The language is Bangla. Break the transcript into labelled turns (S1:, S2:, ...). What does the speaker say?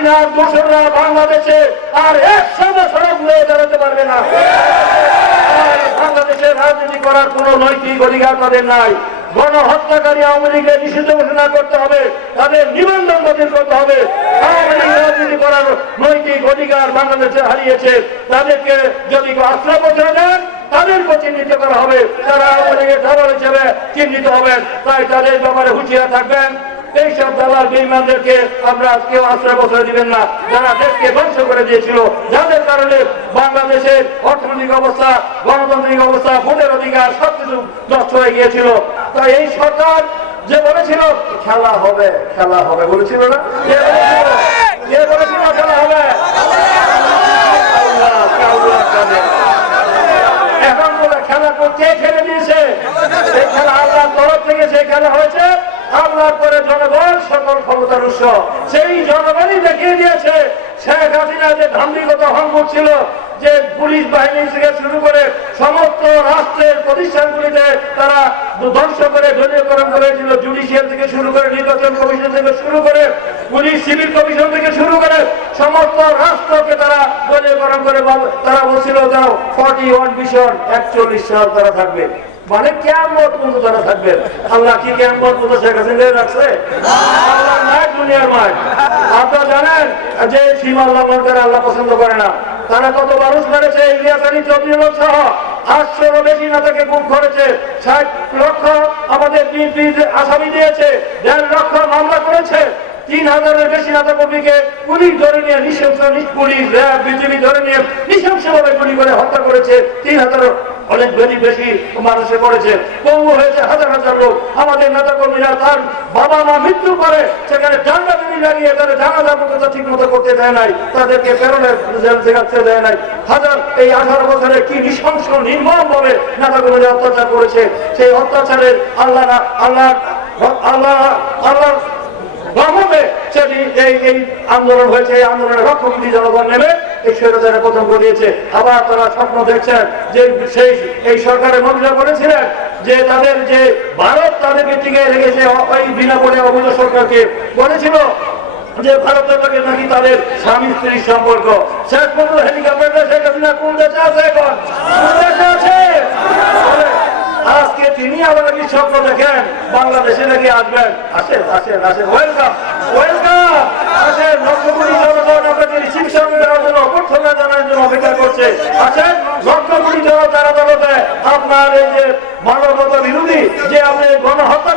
S1: হাসিনার দোসররা বাংলাদেশে আর একসাথে সড়ক হয়ে দাঁড়াতে পারবে না। বাংলাদেশের রাজনীতি করার কোন নৈতিক অধিকার তাদের নাই। গণহত্যাকারী আওয়ামী লীগের নিষিদ্ধ ঘোষণা করতে হবে, তাদের নিবন্ধন বাতিল করতে হবে। আওয়ামী লীগ রাজনীতি করার নৈতিক অধিকার বাংলাদেশে হারিয়েছে। তাদেরকে যদি আশ্রয় পৌঁছে দেন তাদেরকে চিহ্নিত করা হবে। তারা আওয়ামী লীগের দল হিসেবে চিহ্নিত হবেন। তাই তাদের ব্যাপারে হুঁশিয়ার থাকবেন। এইসব দালাল বেইমানদেরকে আমরা কেউ আশ্রয় বছর দিবেন না। যারা দেশকে ধ্বংস করে দিয়েছিল, যাদের কারণে বাংলাদেশের অর্থনৈতিক অবস্থা, গণতান্ত্রিক অবস্থা, ভোটের অধিকার সবকিছু নষ্ট হয়ে গিয়েছিল। তাই এই সরকার যে বলেছিল, খেলা হবে খেলা হবে বলেছিল না কে বলেছিল? কে বলেছিল খেলা হবে আল্লাহ, আল্লাহ জানে। এখন বলে খেলা কে খেলে দিয়েছে সেই খেলা আল্লাহর তরফ থেকে সেই খেলা হয়েছে আল্লাহর পরে জনগণ সকল ক্ষমতার সেই জনগণই দেখিয়ে দিয়েছে, শেখ হাসিনা যে ধান্দিগত অহংকার ছিল, যে পুলিশ বাহিনী থেকে শুরু করে সমস্ত রাষ্ট্রের প্রতিষ্ঠানগুলিতে তারা ধ্বংস করে দলীয়করণ করেছিল জুডিশিয়াল থেকে শুরু করে, নির্বাচন কমিশন থেকে শুরু করে, পুলিশ সিভিল কমিশন থেকে শুরু করে সমস্ত রাষ্ট্রকে তারা দলীয়করণ করে তারা বলছিল তারা ফর্টি ওয়ান মিশন একচল্লিশ সাল তারা থাকবে। মানে কেমন পর্যন্ত তারা থাকবে। আল্লাহ কি কেমন পর্যন্ত শেখ হাসিনা রাখছে? আল্লাহর মাঠ দুনিয়ার মাঠ। আপনারা জানেন যে সীমা লঙ্ঘন আল্লাহ পছন্দ করে না। তারা কত মানুষ মেরেছে, ইলিয়াস আলী চৌধুরী সহ আটশোরও বেশি নেতাকে করেছে। ষাট লক্ষ আমাদের আসামি দিয়েছে, দেড় লক্ষ মামলা করেছে। তিন হাজারের বেশি নেতা কর্মীকে পুলিশ ধরে নিয়ে, নৃশংস পুলিশ ধরে নিয়ে নৃশংসভাবে গুলি করে হত্যা করেছে। তিন হাজার অনেক বেশি বেশি মানুষে পড়েছে। পঙ্গু হয়েছে হাজার হাজার লোক। আমাদের নেতা কর্মীরা তার বাবা মা মৃত্যু করে সেখানে জানলা বিনি লাগিয়ে তাদের জানাজা পর্যন্ত ঠিক মতো করতে দেয় নাই, তাদেরকে প্রেরণের আসতে দেয় নাই। হাজার, এই আঠারো বছরে কি নৃশংস, নির্মম ভাবে নেতা কর্মীরা অত্যাচার করেছে, সেই অত্যাচারের আল্লাহ আল্লাহ আল্লাহ আল্লাহ সেটি এই আন্দোলন হয়েছে, এই আন্দোলনের রক্ষমন্ত্রী জনগণ নেবে বলেছিল যে ভারতের নাকি তাদের স্বামী স্ত্রীর সম্পর্ক। শেষ পর্যন্ত হেলিকপ্টারটা শেখ কোন দেশে আছে এখন? আছে? আজকে তিনি আবার নাকি স্বপ্ন দেখেন, বাংলাদেশে নাকি আসবেন। আসেন আসেন আসেন। Welcome welcome. আসেন মানবতা বিরোধী যে আপনি গণহত্যা